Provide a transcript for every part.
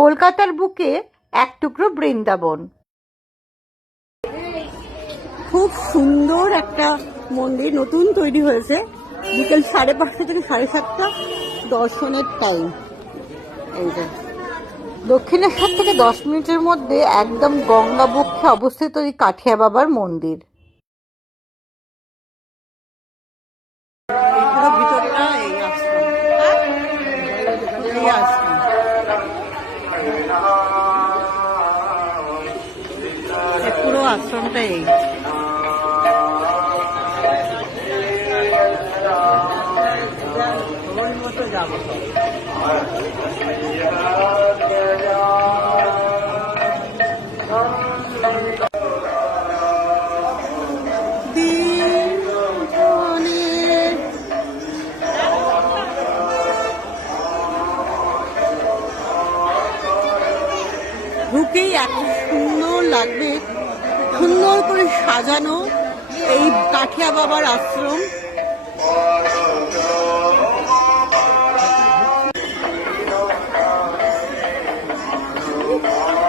কলকাতার বুকে এক টুকরো বৃন্দাবন। খুব সুন্দর একটা মন্দির নতুন তৈরি হয়েছে। বিকেল 5:30 থেকে 7:30 দর্শনের টাইম। এই যে দক্ষিণেশ্বর থেকে 10 মিনিটের মধ্যে একদম গঙ্গা বক্ষে অবস্থিত এই কাঠিয়া বাবার মন্দির। পুরো ভিতরটা এই আশ্রম, এই আশ্রম। পুরো আশ্রমটা এই মতো যাবো। ঢুকেই এত সুন্দর লাগবে, সুন্দর করে সাজানো এই কাঠিয়া বাবার আশ্রম।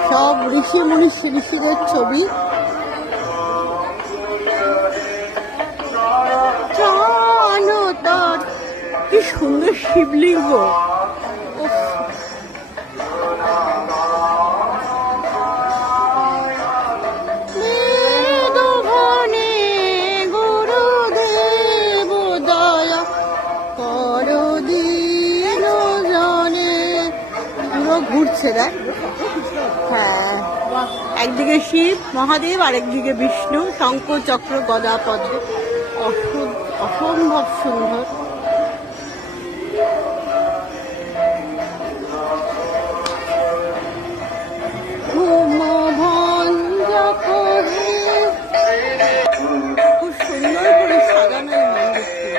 সব ঋষি মুনি ঋষিদের ছবি। কি সুন্দর শিবলিঙ্গ। ঘুরছে দেখ। হ্যাঁ, একদিকে শিব মহাদেব, আরেকদিকে বিষ্ণু, শঙ্খ চক্র গদা পদ্ম। অসম্ভব সুন্দর। খুব সুন্দর করে সাজানো এই মন্দিরটি।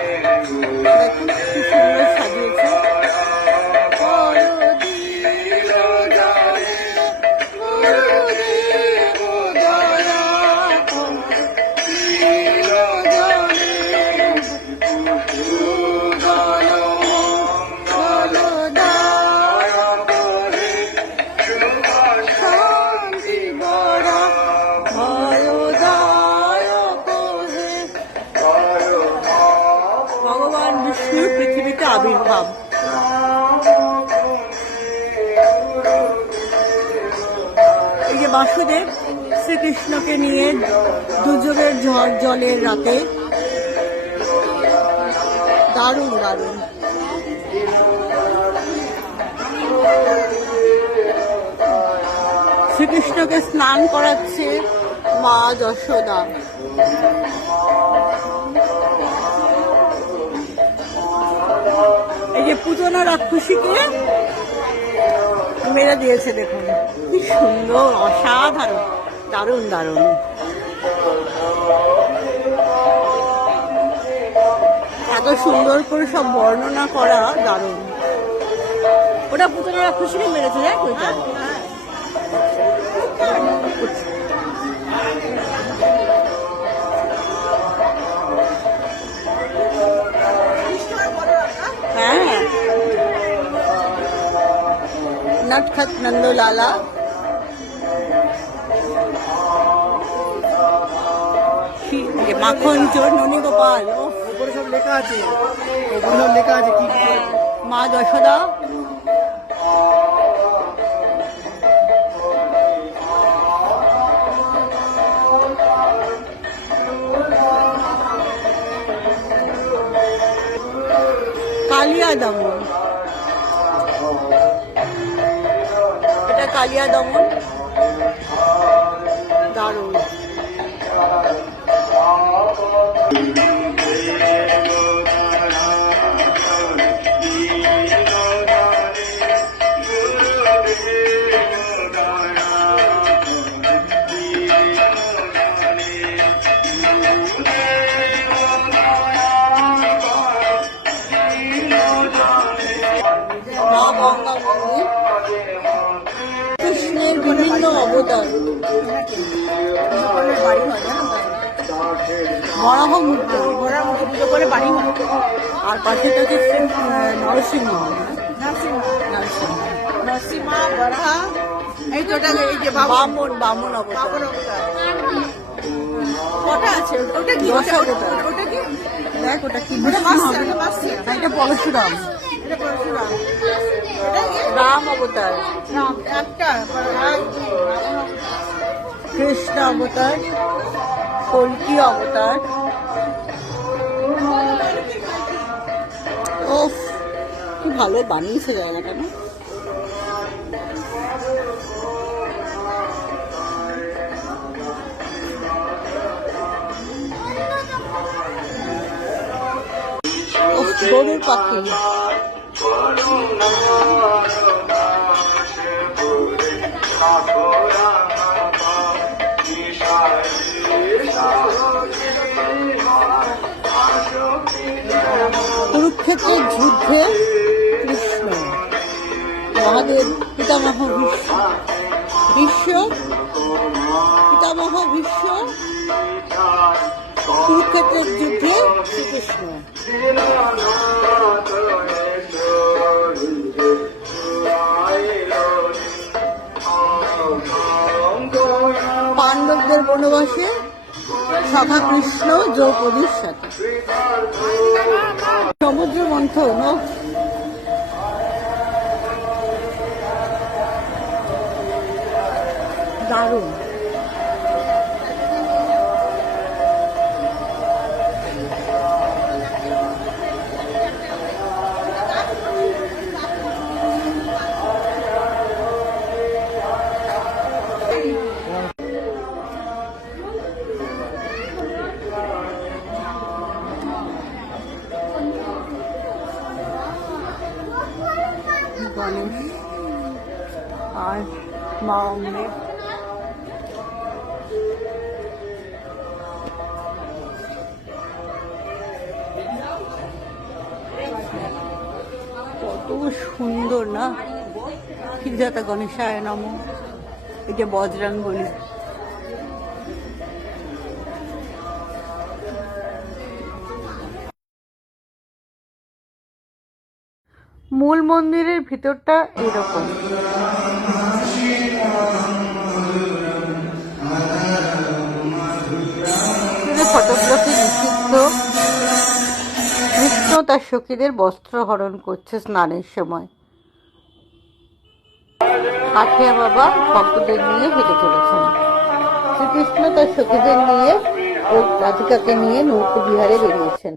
দেখুন খুব সুন্দর সাজিয়েছে। ভগবান বিষ্ণুর পৃথিবীতে আবির্ভাব। এই যে বাসুদেব শ্রীকৃষ্ণকে নিয়ে দুর্যোগের ঝড় জলের রাতে, দারুণ দারুণ। শ্রীকৃষ্ণকে স্নান করাচ্ছে মা যশোদা। এই যে পুতনা রাক্ষসীকে মেরে দিয়েছে, দেখুন কি সুন্দর, অসাধারণ, দারুণ দারুণ। এত সুন্দর করে সব বর্ণনা করা, দারুণ। ওটা পুতনা রাক্ষসীকে মেরেছে, দেখ ওইটা। হ্যাঁ, নটখট নন্দলালা। মাখন চোর ননী গোপাল, উপরে সব লেখা আছে, ওগুলো সব লেখা আছে কি মা যশোদা। কালিয়া দমন, এটা কালিয়া দমন, দারুণ। কৃষ্ণের বিভিন্ন অবতার। বরাহ মূর্তি, পুজো করে বাড়ি হয়। আর পাশেটা হচ্ছে নরসিংহ। নরসিংহা বরাহা এই তো ওটা এই যে বামন বামন বামন অবতার। বামন অবতার। কটা আছে ওটা কি দশ অবতার। ওটা কি দেখ ওটা কি ওটা বিষ্ণু মাসছে, হবে। ওটা মাসছে। না, এটা পরশুরাম। এটা পরশুরাম। এটা কি রাম অবতার, রাম একটা বামন অবতার। কৃষ্ণ অবতার, কল্কি অবতার। ওফ, কি ভালো বানিয়েছে জায়গাটা না? ওফ, গরুর পাখি। কুরুক্ষেত্রের যুদ্ধে কৃষ্ণ, মহাদেব পিতামহ ভীষ্ম, পিতামহ ভীষ্ম, কুরুক্ষেত্রের যুদ্ধে শ্রীকৃষ্ণ। পাণ্ডবদের বনবাসে সখা কৃষ্ণ দ্রৌপদীর সাথে। সমুদ্র মন্থন, দারুণ। গণেশ আর মা অম্বে। কত সুন্দর না? ক্ষীরদাতা গণেশায় নমঃ, এটা বজরঙ্গবলী। মূল মন্দিরের ভিতরটা এরকম। ফটোগ্রাফি নিষিদ্ধ। কৃষ্ণ তার সখীদের বস্ত্র হরণ করছে স্নানের সময়। কাঠিয়া বাবা ভক্তদের নিয়ে হেঁটে চলেছেন। শ্রীকৃষ্ণ তার সখীদের নিয়ে ও রাধিকাকে নিয়ে নৌকো বিহারে বেরিয়েছেন।